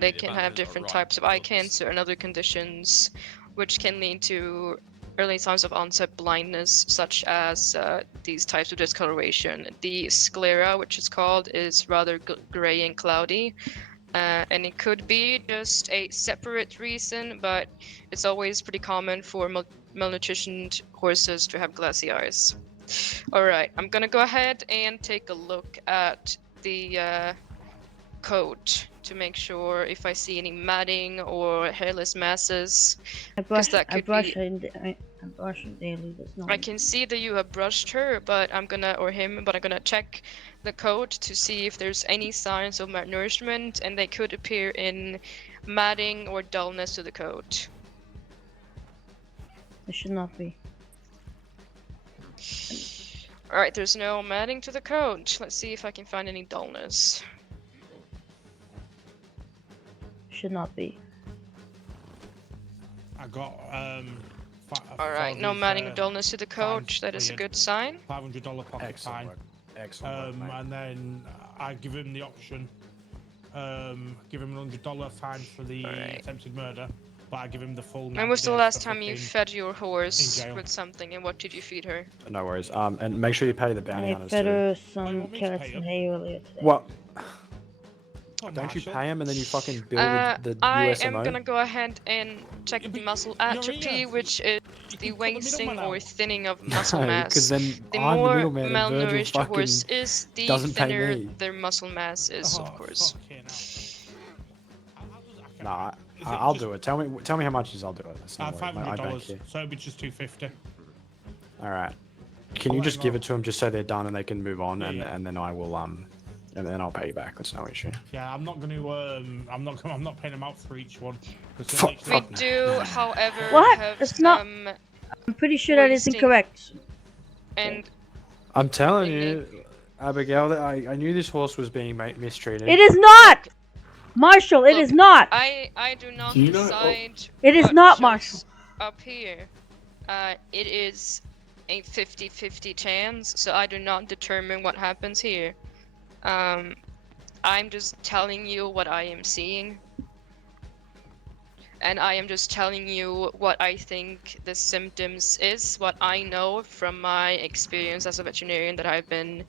They can have different types of eye cancer and other conditions, which can lead to early signs of onset blindness, such as these types of discoloration. The sclera, which is called, is rather gray and cloudy. And it could be just a separate reason, but it's always pretty common for malnutritioned horses to have glassy eyes. All right, I'm gonna go ahead and take a look at the coat to make sure if I see any matting or hairless masses. I brush that could be- I brush it daily. There's no. I can see that you have brushed her, but I'm gonna check the coat to see if there's any signs of malnourishment, and they could appear in matting or dullness to the coat. It should not be. Alright, there's no matting to the coat. Let's see if I can find any dullness. Should not be. I got Alright, no matting or dullness to the coat. That is a good sign. $500 pocket Excellent fine. work. Excellent work, mate. And then I give him the option. Give him an $100 fine for the attempted murder, but I give him the full. When was the last time you fed your horse with something, and what did you feed her? No worries. And make sure you pay the bounty I hunters fed too. her some carrots and hay earlier today. What? Oh, Don't you Marshal. pay him and then you fucking bill the I USMO? am gonna go ahead and check the muscle atrophy, which is the wasting or thinning of muscle No, mass. 'cause then The I'm the more middleman and Virgil malnourished a horse fucking is, the doesn't pay thinner me. their muscle mass is, Oh, of course. Nah, I'll do it. Tell me how much it is. I'll do it. That's no worry, mate. I don't $500, care. so it'd be just $250. All right. Can you just give it to them just so they're done and they can move on, Yeah. and then I will and then I'll pay you back. That's no issue. Yeah, I'm not gonna I'm not paying them out for each one. We do, however, What? have It's not- some I'm pretty sure that is wasting- incorrect. and I'm telling you, Abigail, that I knew this horse was being mistreated. It is not! Marshal, it Look, is not! I do not Do you know- decide. It is what not, shows Marshal. Up here, it is a 50-50 chance, so I do not determine what happens here. I'm just telling you what I am seeing. And I am just telling you what I think the symptoms is, what I know from my experience as a veterinarian that I've been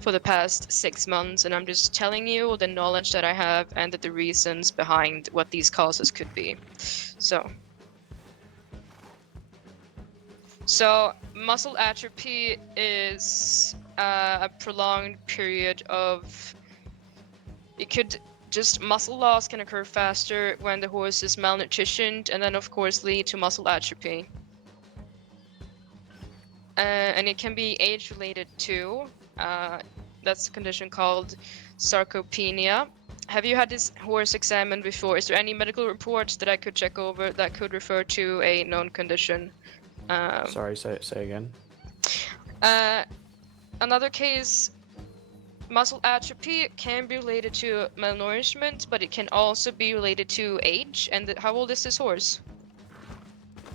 for the past 6 months, and I'm just telling you the knowledge that I have and the reasons behind what these causes could be. So muscle atrophy is a prolonged period of, it could just, muscle loss can occur faster when the horse is malnutritioned, and then of course lead to muscle atrophy. And it can be age related too. That's a condition called sarcopenia. Have you had this horse examined before? Is there any medical reports that I could check over that could refer to a known condition? Sorry, say again. Another case, muscle atrophy can be related to malnourishment, but it can also be related to age. And how old is this horse?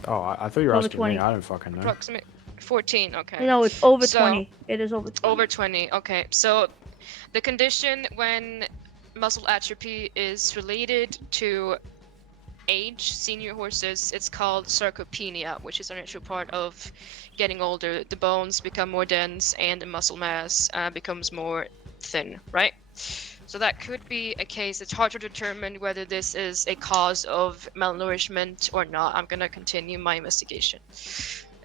Oh, I thought you were Over asking 20. me. I don't fucking know. Approximate 14. Okay. No, it's over So- 20. It is over 20. Over 20. Okay. So the condition when muscle atrophy is related to age, senior horses, it's called sarcopenia, which is a natural part of getting older. The bones become more dense and the muscle mass becomes more thin, right? So that could be a case. It's hard to determine whether this is a cause of malnourishment or not. I'm gonna continue my investigation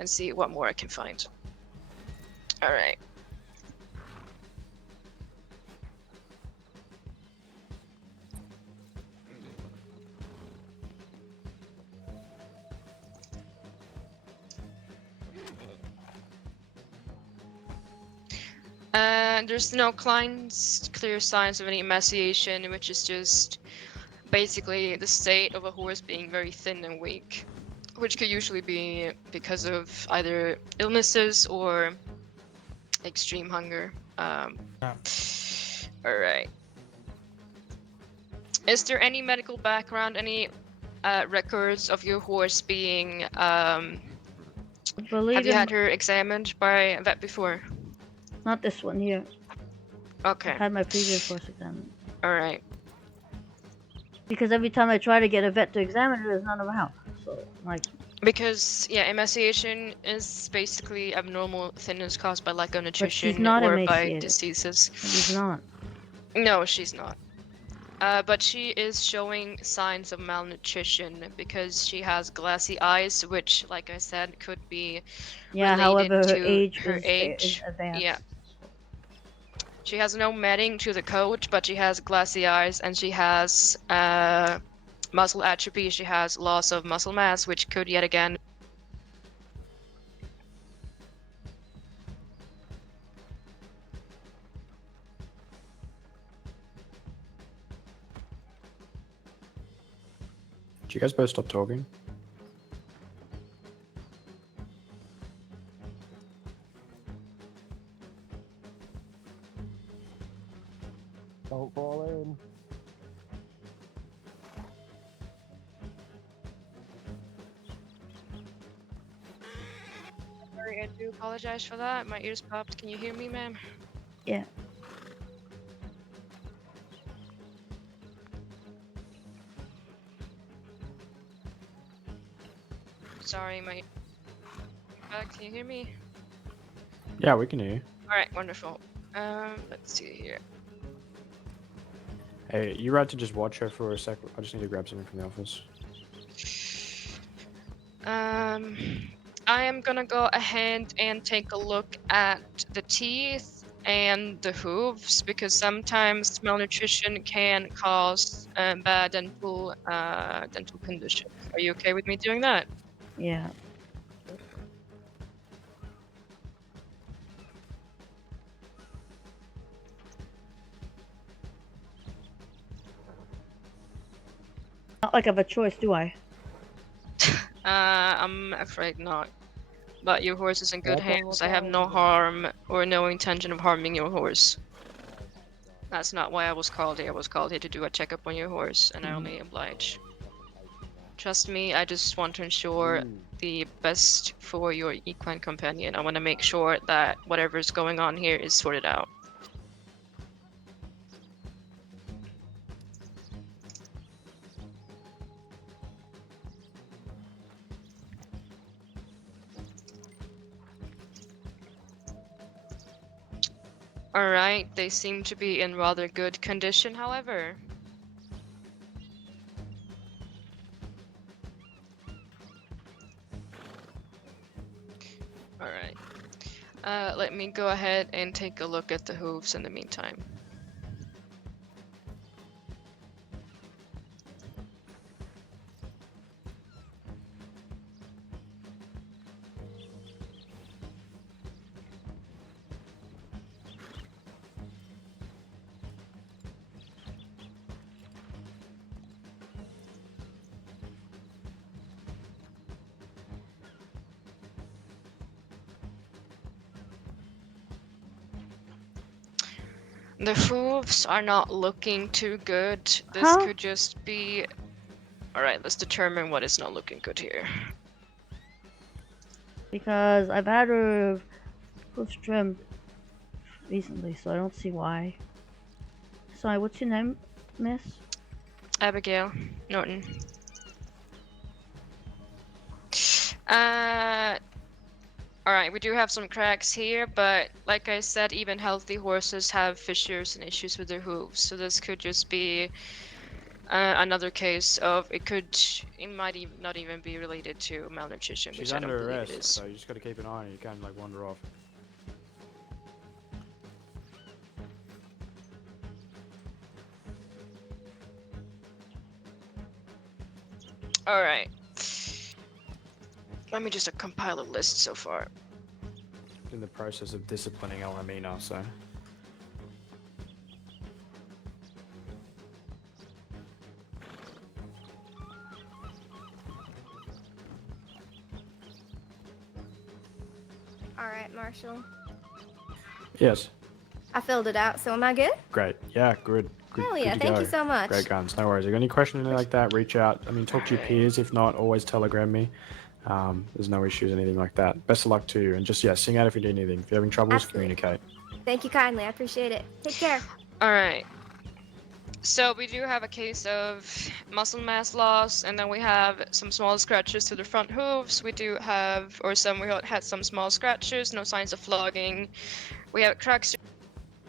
and see what more I can find. All right. There's no clear signs of any emaciation, which is just basically the state of a horse being very thin and weak, which could usually be because of either illnesses or extreme hunger. All right. Is there any medical background, any records of your horse being? Have you had her examined by a vet before? Not this one here. Okay. I had my previous horse examined. All right. Because every time I try to get a vet to examine it, there's none around. So, like, Because yeah, emaciation is basically abnormal thinness caused by lack of but she's nutrition not or by emaciated. diseases. She's not. No, she's not. But she is showing signs of malnutrition because she has glassy eyes, which, like I said, could be Yeah, related however, her to age her is age. advanced. Yeah. She has no matting to the coat, but she has glassy eyes and she has muscle atrophy. She has loss of muscle mass, which could yet again. Did you guys both stop talking? Don't fall in. Sorry, I do apologize for that. My ears popped. Can you hear me, ma'am? Yeah. Sorry, my. Can you hear me? Yeah, we can hear you. All right, wonderful. Let's see here. Hey, you right to just watch her for a sec? I just need to grab something from the office. I am gonna go ahead and take a look at the teeth and the hooves because sometimes malnutrition can cause bad dental condition. Are you okay with me doing that? Yeah. Not like I have a choice, do I? I'm afraid not. But your horse is in good That's hands. all I have no harm or no intention of harming your horse. That's not why I was called here. I was called here to do a checkup on your horse, and I only oblige. Trust me, I just want to ensure the best for your equine companion. I want to make sure that whatever's going on here is sorted out. Alright, they seem to be in rather good condition, however. Alright. Let me go ahead and take a look at the hooves in the meantime. The hooves are not looking too good. This Huh? could just be... Alright, let's determine what is not looking good here. Because I've had her hooves trimmed recently, so I don't see why. Sorry, what's your name, miss? Abigail Norton. Alright, we do have some cracks here, but like I said, even healthy horses have fissures and issues with their hooves. So this could just be another case of it might not even be related to malnutrition, She's which I don't under believe it arrest, is. so you just got to keep an eye on her. You can't like wander off. Alright. Let me just compile a list so far. In the process of disciplining Elhemina, so. Alright, Marshall. Yes. I filled it out, so am I good? Great. Yeah, good. Good, Hell good yeah, to thank go. you so much. Great guns. No worries. If you got any questions or anything like that, reach out. I mean, talk to your peers. If not, always telegram me. There's no issues, anything like that. Best of luck to you. And just, yeah, sing out if you need anything. If you're having troubles, Absolutely. communicate. Thank you kindly, I appreciate it. Take care. Alright. So we do have a case of muscle mass loss, and then we have some small scratches to the front hooves. We do have, or some we had some small scratches, no signs of flogging. We have cracks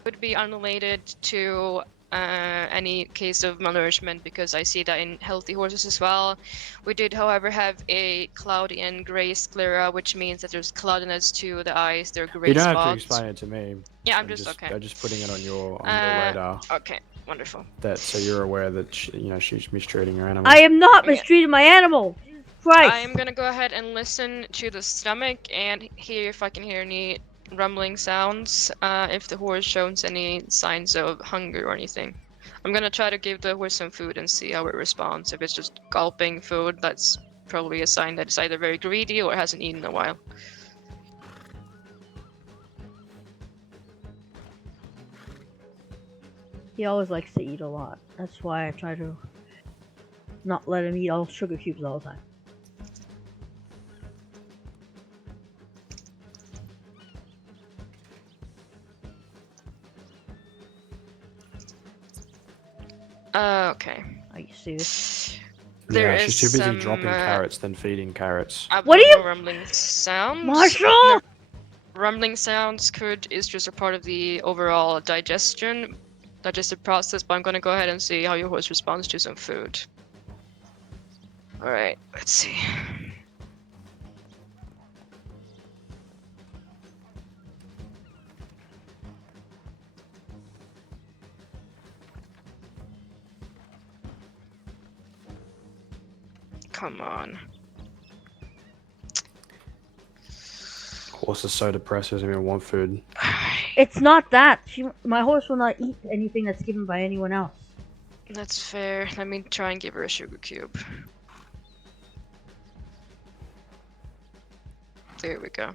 would be unrelated to any case of malnourishment because I see that in healthy horses as well. We did, however, have a cloudy and gray sclera, which means that there's cloudiness to the eyes. There are gray You don't spots. have to explain it to me. Yeah, I'm just okay. I'm just putting it on your radar. Okay, wonderful. That so you're aware that she's mistreating her animal. I am not Yeah. mistreating my animal. Jesus Christ. I am gonna go ahead and listen to the stomach and hear if I can hear any rumbling sounds, if the horse shows any signs of hunger or anything. I'm gonna try to give the horse some food and see how it responds. If it's just gulping food, that's probably a sign that it's either very greedy or hasn't eaten in a while. He always likes to eat a lot. That's why I try to not let him eat all sugar cubes all the time. Okay. Are you serious? There yeah, is she's too busy some, dropping carrots than feeding carrots. What are you- rumbling sounds? Marshal! No, rumbling sounds is just a part of the overall digestive process, but I'm gonna go ahead and see how your horse responds to some food. Alright, let's see. Come on. Horse is so depressed, doesn't even want food. It's not that. My horse will not eat anything that's given by anyone else. That's fair. Let me try and give her a sugar cube. There we go.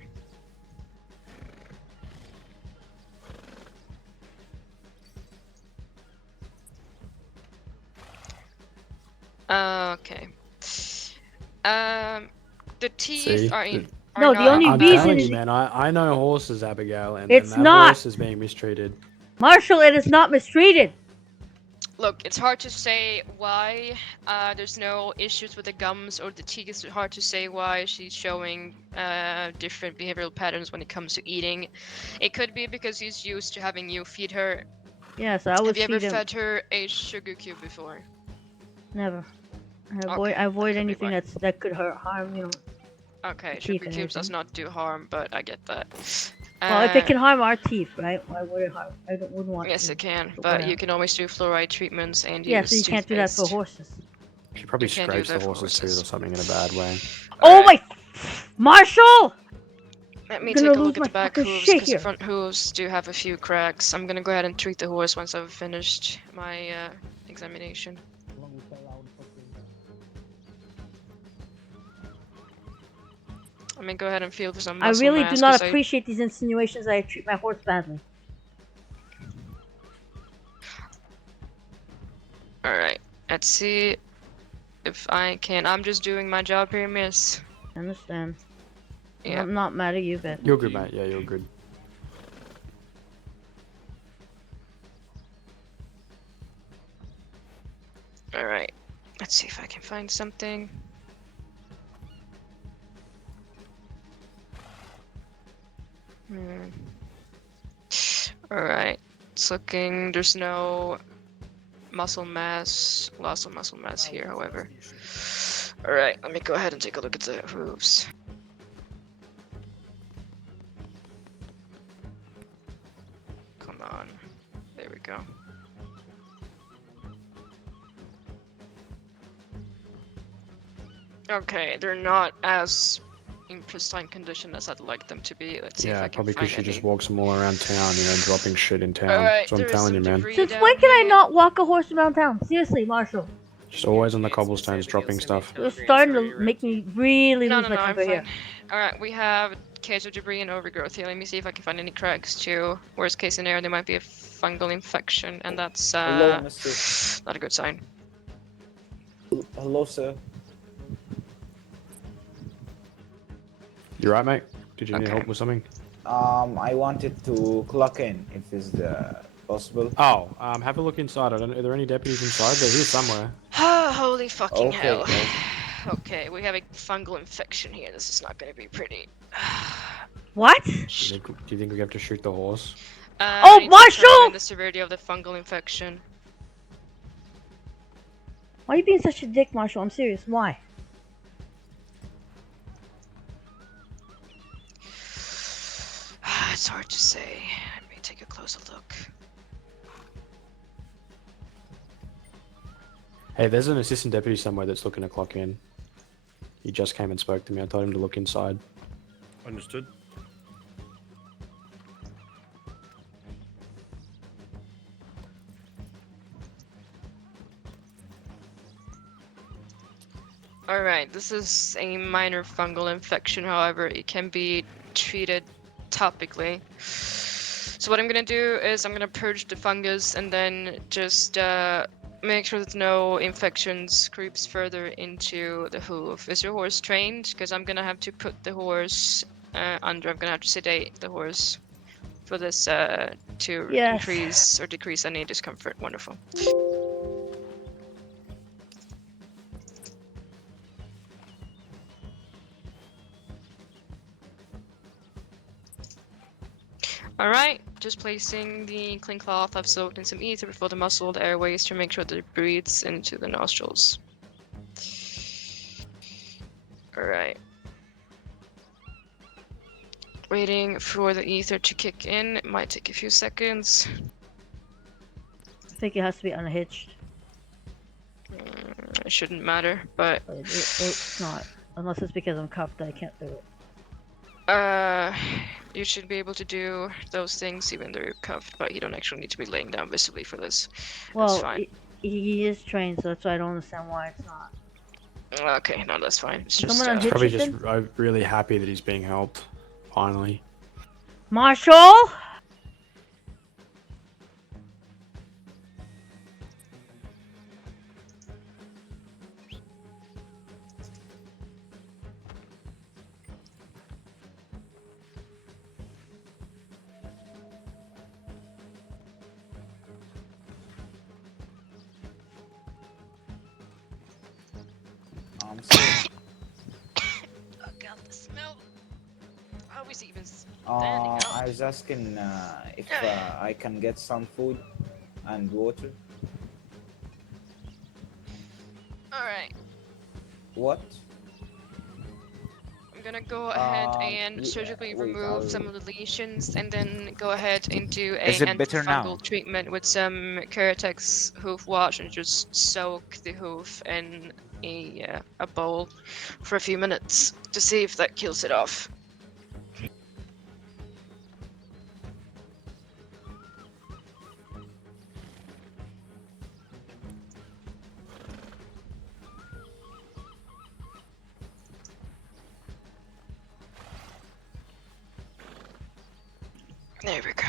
Okay. The teeth See? are in. No, the only I'm reason telling is- you, man. I know horses, Abigail, and It's that not. horse is being mistreated. Marshal, it is not mistreated. Look, it's hard to say why there's no issues with the gums or the teeth. It's hard to say why she's showing different behavioral patterns when it comes to eating. It could be because she's used to having you feed her. Yes, I would Have you ever feed him. fed her a sugar cube before? Never. I Okay, avoid that could be anything why. that could harm, Okay, teeth sugar and cubes does everything. not do harm, but I get that. Well, if it can harm our teeth, right? Why would it harm? wouldn't want Yes, to. it can, So but why you not? can always do fluoride treatments and Yeah, use so you can't do that for toothpaste. horses. She probably You can't do scrapes the that for horse's tooth horses. or something in a bad way. Oh Alright, my, Marshal! let me I'm gonna take a lose look at my the back fucking hooves shit because the here. front hooves do have a few cracks. I'm gonna go ahead and treat the horse once I've finished my examination. Let me go ahead and feel for some I muscle really mass, do not 'cause I- appreciate these insinuations that I treat my horse badly. Alright, let's see if I can. I'm just doing my job here, miss. I understand. Yeah. I'm not mad at you, but You're good, mate. Yeah, you're good. Alright, let's see if I can find something. Alright, it's looking. There's no muscle mass, loss of muscle mass here, however. Alright, let me go ahead and take a look at the hooves. Come on. There we go. Okay, they're not as in pristine condition as I'd like them to be. Let's see if Yeah, I can probably find because she any. just walks them all around town, dropping shit in town. Alright, That's what I'm there is telling you, some man. debris since down when can I here. not walk a horse around town? Seriously, Marshal. She's always on the cobblestones dropping stuff. You're starting to make me really No, lose no, my no, I'm temper here. fine. Alright, we have a case of debris and overgrowth here. Let me see if I can find any cracks too. Worst case scenario, there might be a fungal infection, and that's Hello, mister. not a good sign. Hello, sir. You right, mate? Did you need Okay. help with something? I wanted to clock in if it's the Possible? Oh, have a look inside. Are there any deputies inside? They're here somewhere. Holy fucking Okay, hell. okay. Okay, we have a fungal infection here. This is not gonna be pretty. What? Do you think we have to shoot the horse? Oh, I need to Marshal! determine the severity of the fungal infection. Why are you being such a dick, Marshall? I'm serious. Why? It's hard to say. Let me take a closer look. Hey, there's an assistant deputy somewhere that's looking to clock in. He just came and spoke to me. I told him to look inside. Understood. Alright, this is a minor fungal infection, however, it can be treated topically. So what I'm gonna do is I'm gonna purge the fungus and then just make sure that no infections creeps further into the hoof. Is your horse trained? Because I'm gonna have to put the horse under. I'm gonna have to sedate the horse for this to Yes. increase or decrease any discomfort. Wonderful. Alright, just placing the clean cloth I've soaked in some ether before the muzzled airways to make sure that it breathes into the nostrils. Alright. Waiting for the ether to kick in. It might take a few seconds. I think it has to be unhitched. It shouldn't matter, but But it's not. Unless it's because I'm cuffed, I can't do it. you should be able to do those things even though you're cuffed, but you don't actually need to be laying down visibly for this. Well, fine. he is trained, so that's why I don't understand why it's not. Okay, no, that's fine. It's just Someone He's unhitch probably it just then? really happy that he's being helped. Finally. Marshall! So, oh god, the smell. How is it even standing up? I was asking if I can get some food and water. Alright, What? I'm gonna go ahead and Yeah, surgically wait, remove some of the lesions and then go ahead and do a Is it better now? antifungal treatment with some Keratex hoof wash and just soak the hoof in a bowl for a few minutes to see if that kills it off. There we go.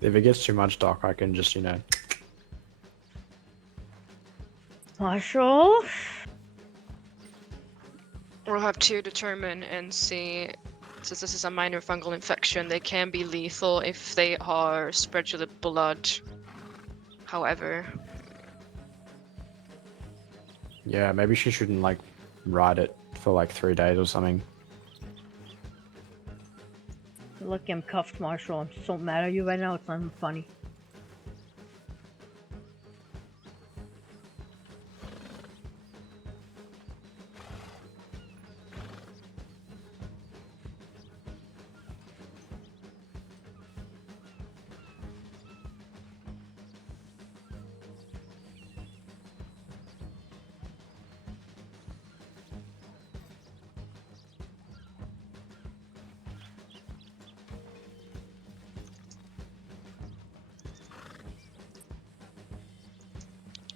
If it gets too much, Doc, I can just, Marshall? We'll have to determine and see, since this is a minor fungal infection, they can be lethal if they are spread to the blood. However, yeah, maybe she shouldn't, like, ride it for, like, 3 days or something. Look, I'm cuffed, Marshall. I'm so mad at you right now. It's not even funny.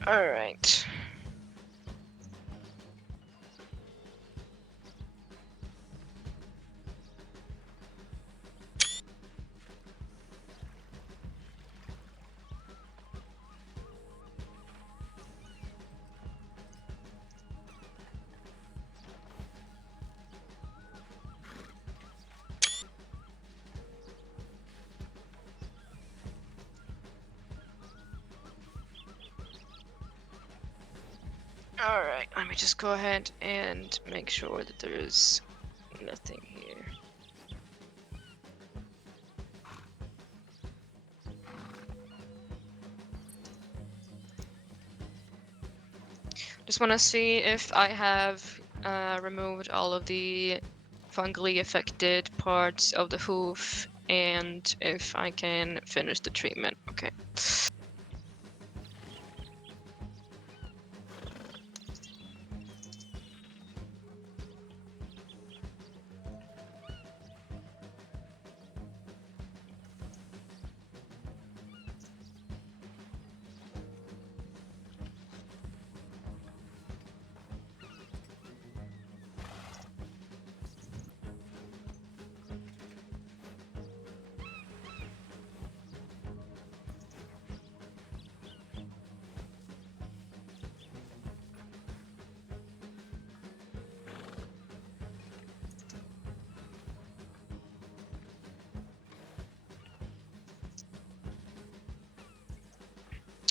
alright. Alright, let me just go ahead and make sure that there is nothing here. Just want to see if I have removed all of the fungally affected parts of the hoof and if I can finish the treatment. Okay.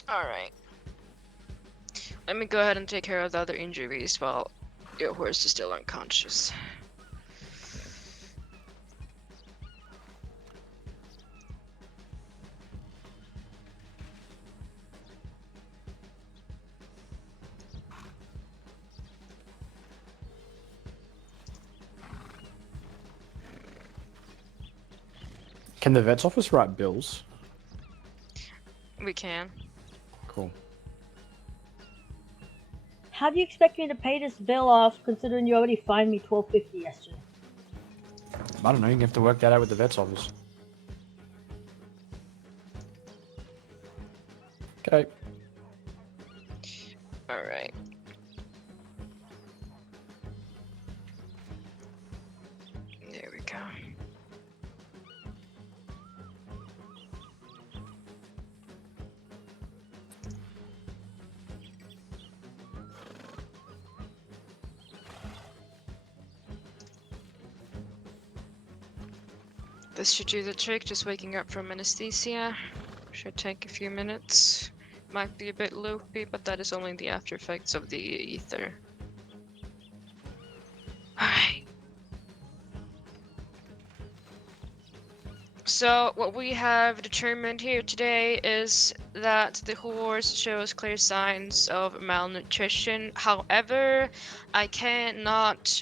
Alright. Let me go ahead and take care of the other injuries while your horse is still unconscious. Can the vet's office write bills? We can. Cool. How do you expect me to pay this bill off considering you already fined me $12.50 yesterday? I don't know. You have to work that out with the vet's office. Okay. Alright. There we go. This should do the trick, just waking up from anesthesia. Should take a few minutes. Might be a bit loopy, but that is only the after effects of the ether. Alright. So what we have determined here today is that the horse shows clear signs of malnutrition. However, I cannot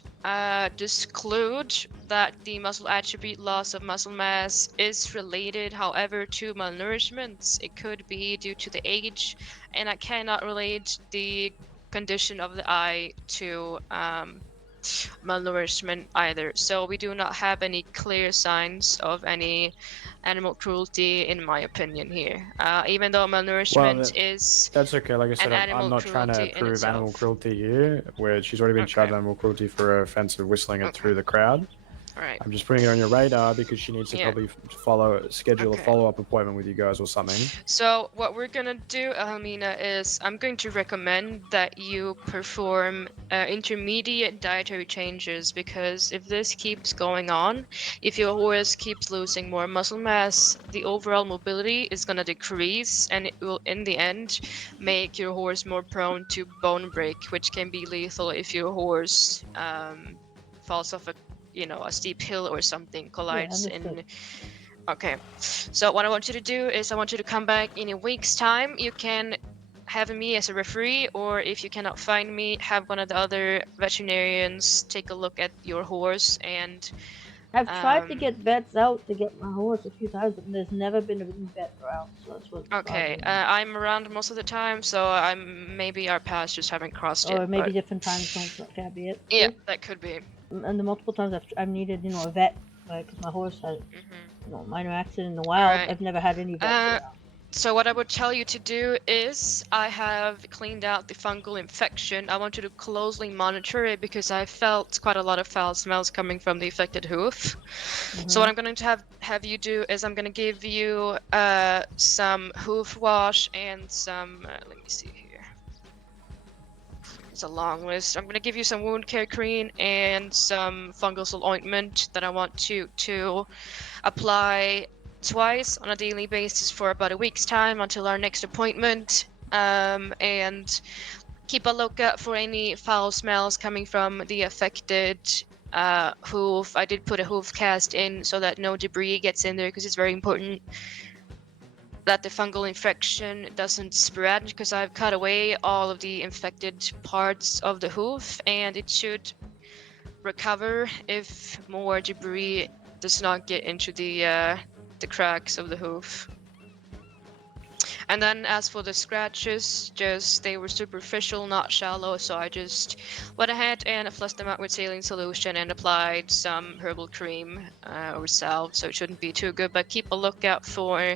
disclude that the muscle atrophy loss of muscle mass is related, however, to malnourishment. It could be due to the age, and I cannot relate the condition of the eye to malnourishment either. So we do not have any clear signs of any animal cruelty, in my opinion here. Even though malnourishment is That's okay. Like I said, an animal I'm not trying to cruelty in prove animal itself. cruelty here, where she's already been charged Okay. with animal cruelty for her offense of whistling it Okay. through the crowd. Alright. I'm just putting it on your radar because she needs to Yeah. probably schedule a Okay. follow-up appointment with you guys or something. So what we're gonna do, Elhemina, is I'm going to recommend that you perform intermediate dietary changes, because if this keeps going on, if your horse keeps losing more muscle mass, the overall mobility is gonna decrease, and it will, in the end, make your horse more prone to bone break, which can be lethal if your horse falls off a steep hill or something, collides in. understood. Okay, so what I want you to do is I want you to come back in a week's time. You can have me as a referee, or if you cannot find me, have one of the other veterinarians take a look at your horse. And I've tried to Um, get vets out to get my horse a few times, but there's never been a vet around, so that's what. okay, bothering me. I'm around most of the time, so maybe our paths just haven't crossed Or yet. maybe But different time zones, that be it. yeah, too. that could be. And the multiple times I've needed, a vet, because my horse had, Hmm. minor accident in the wild. Alright. I've never had any vets Uh, around. So what I would tell you to do is I have cleaned out the fungal infection. I want you to closely monitor it because I felt quite a lot of foul smells coming from the affected hoof. So what I'm going to have you do is I'm going to give you some hoof wash and some, let me see here. It's a long list. I'm going to give you some wound care cream and some fungal ointment that I want you to apply twice on a daily basis for about a week's time until our next appointment. And Keep a lookout for any foul smells coming from the affected hoof. I did put a hoof cast in so that no debris gets in there because it's very important that the fungal infection doesn't spread, because I've cut away all of the infected parts of the hoof and it should recover if more debris does not get into the cracks of the hoof. And then as for the scratches, they were superficial, not shallow, so I just went ahead and flushed them out with saline solution and applied some herbal cream or salve, so it shouldn't be too good, but keep a lookout for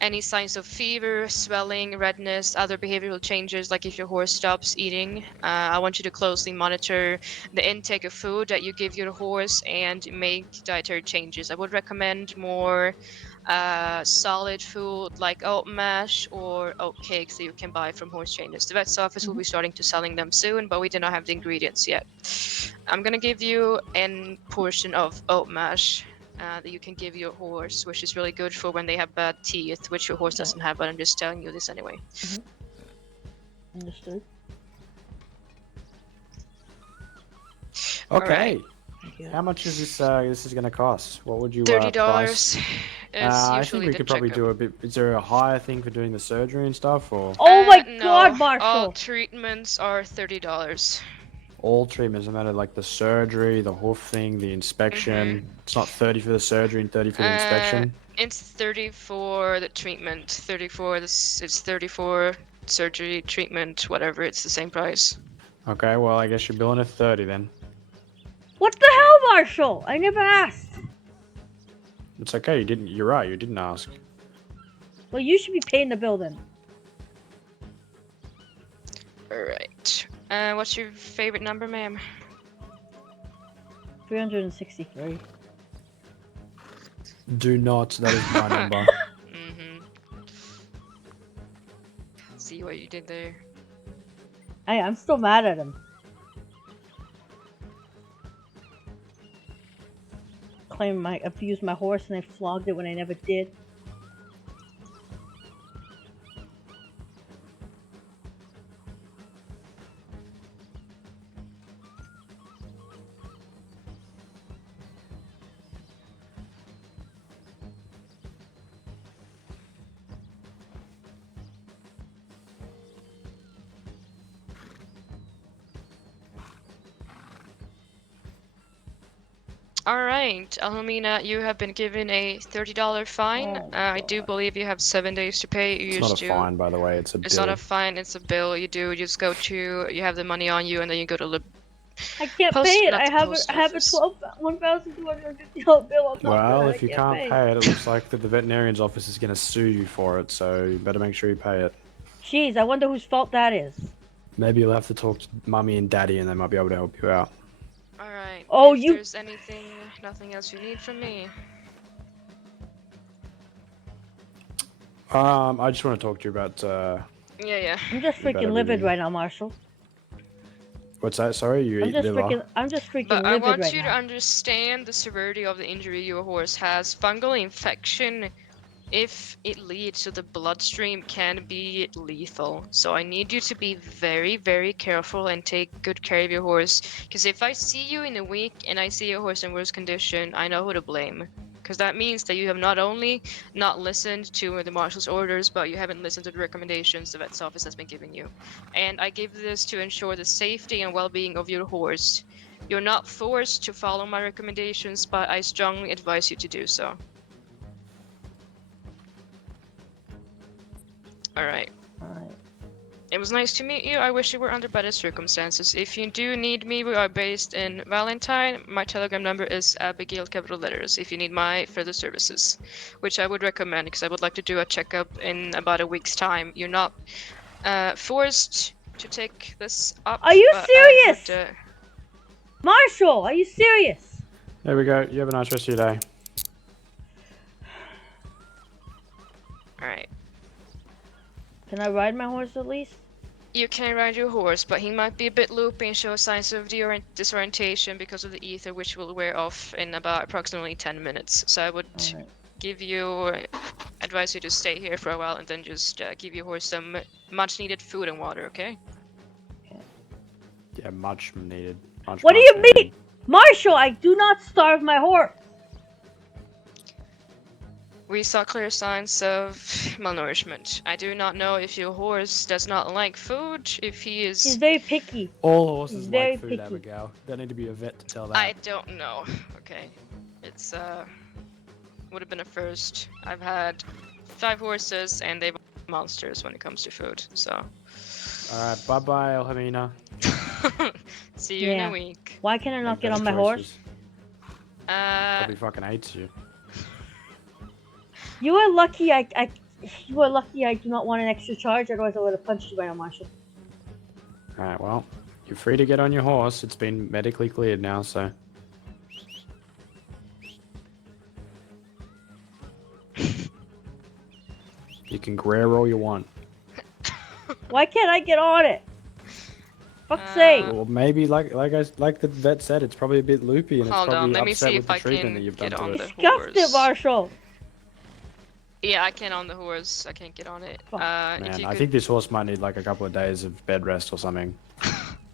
any signs of fever, swelling, redness, other behavioral changes, like if your horse stops eating. I want you to closely monitor the intake of food that you give your horse and make dietary changes. I would recommend more solid food like oat mash or oat cakes that you can buy from horse trainers. The vet's office will be starting to selling them soon, but we do not have the ingredients yet. I'm gonna give you a portion of oat mash that you can give your horse, which is really good for when they have bad teeth, which your horse doesn't have, but I'm just telling you this anyway. Understood. Okay. Thank you. How much is this? This is going to cost? What would you $30 price? is I usually think we the could probably checkup. do a bit. Is there a higher thing for doing the surgery and stuff, or Oh my No, God, Marshal! all treatments are $30. all treatments? No matter like the surgery, the hoof thing, the inspection. It's not 30 for the surgery and 30 for the inspection. It's 30 for the treatment. 30 for this. It's 30 for surgery, treatment, whatever. It's the same price. Okay, well I guess you're billing at 30 then. What the hell, Marshal? I never asked. It's okay. You didn't. You're right. You didn't ask. Well, you should be paying the bill then. All right. What's your favorite number, ma'am? 363. Do not. That is my number. See what you did there. Hey, I'm still mad at him. Claim I abused my horse and I flogged it when I never did. All right, Elhemina, you have been given a $30 fine. Oh, I do God. believe you have 7 days to pay. You It's used not a to. fine, by the way. It's a It's bill. not a fine. It's a bill. You just go to. You have the money on you, and then you go to the. I can't Post- pay it. not I the have post a office. $1,250 bill on top Well, of it. if you can't pay it, it looks like that the veterinarian's office is going to sue you for it. So you better make sure you pay it. Jeez, I wonder whose fault that is. Maybe you'll have to talk to mummy and daddy, and they might be able to help you out. All right. Oh, if you- There's nothing else you need from me. I just want to talk to you about. Yeah. I'm just You better freaking be livid me. right now, Marshal. What's that? Sorry, you I'm eat just liver. freaking But I livid want right you to now. understand the severity of the injury your horse has. Fungal infection, if it leads to the bloodstream, can be lethal. So I need you to be very, very careful and take good care of your horse. Because if I see you in a week and I see your horse in worse condition, I know who to blame. Because that means that you have not only not listened to the marshal's orders, but you haven't listened to the recommendations the vet's office has been giving you. And I give this to ensure the safety and well-being of your horse. You're not forced to follow my recommendations, but I strongly advise you to do so. Alright. Alright. It was nice to meet you. I wish you were under better circumstances. If you do need me, we are based in Valentine. My telegram number is Abigail, capital letters, if you need my further services, which I would recommend because I would like to do a checkup in about a week's time. You're not forced to take this up. Are you but I serious? would, Marshal, are you serious? There we go. You have a nice rest of your day. Alright. Can I ride my horse at least? You can ride your horse, but he might be a bit loopy and show signs of disorientation because of the ether, which will wear off in about approximately 10 minutes. So I would Alright. advise you to stay here for a while and then just give your horse some much needed food and water, okay? Yeah, much needed. Much, What do much you needed. mean? Marshal, I do not starve my horse. We saw clear signs of malnourishment. I do not know if your horse does not like food, if he He's is... very picky. All horses He's very like food, picky. Abigail. Don't need to be a vet to tell that. I don't know. Okay. It's, would have been a first. I've had 5 horses, and they've been monsters when it comes to food, so... Alright, bye-bye, Elhemina. See you in Yeah. a week. Why can I not Make get on better my horse? choices. Uh, Probably fucking hates you. You are lucky you are lucky I do not want an extra charge, otherwise I would have punched you right now, Marshal. Alright, well, you're free to get on your horse. It's been medically cleared now, so. You can greer all you want. Why can't I get on it? Fuck's sake. Well, maybe like the vet said, it's probably a bit loopy and it's Hold probably on, let me upset see with if the I treatment can that you've done get to on it. the Disgusting, horse. Marshal. Yeah, I can on the horse. I can't get on it. Fuck. If Man, you I could... think this horse might need like a couple of days of bed rest or something.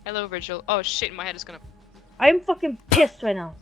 Hello, Virgil. Oh shit, my head is gonna... I'm fucking pissed right now.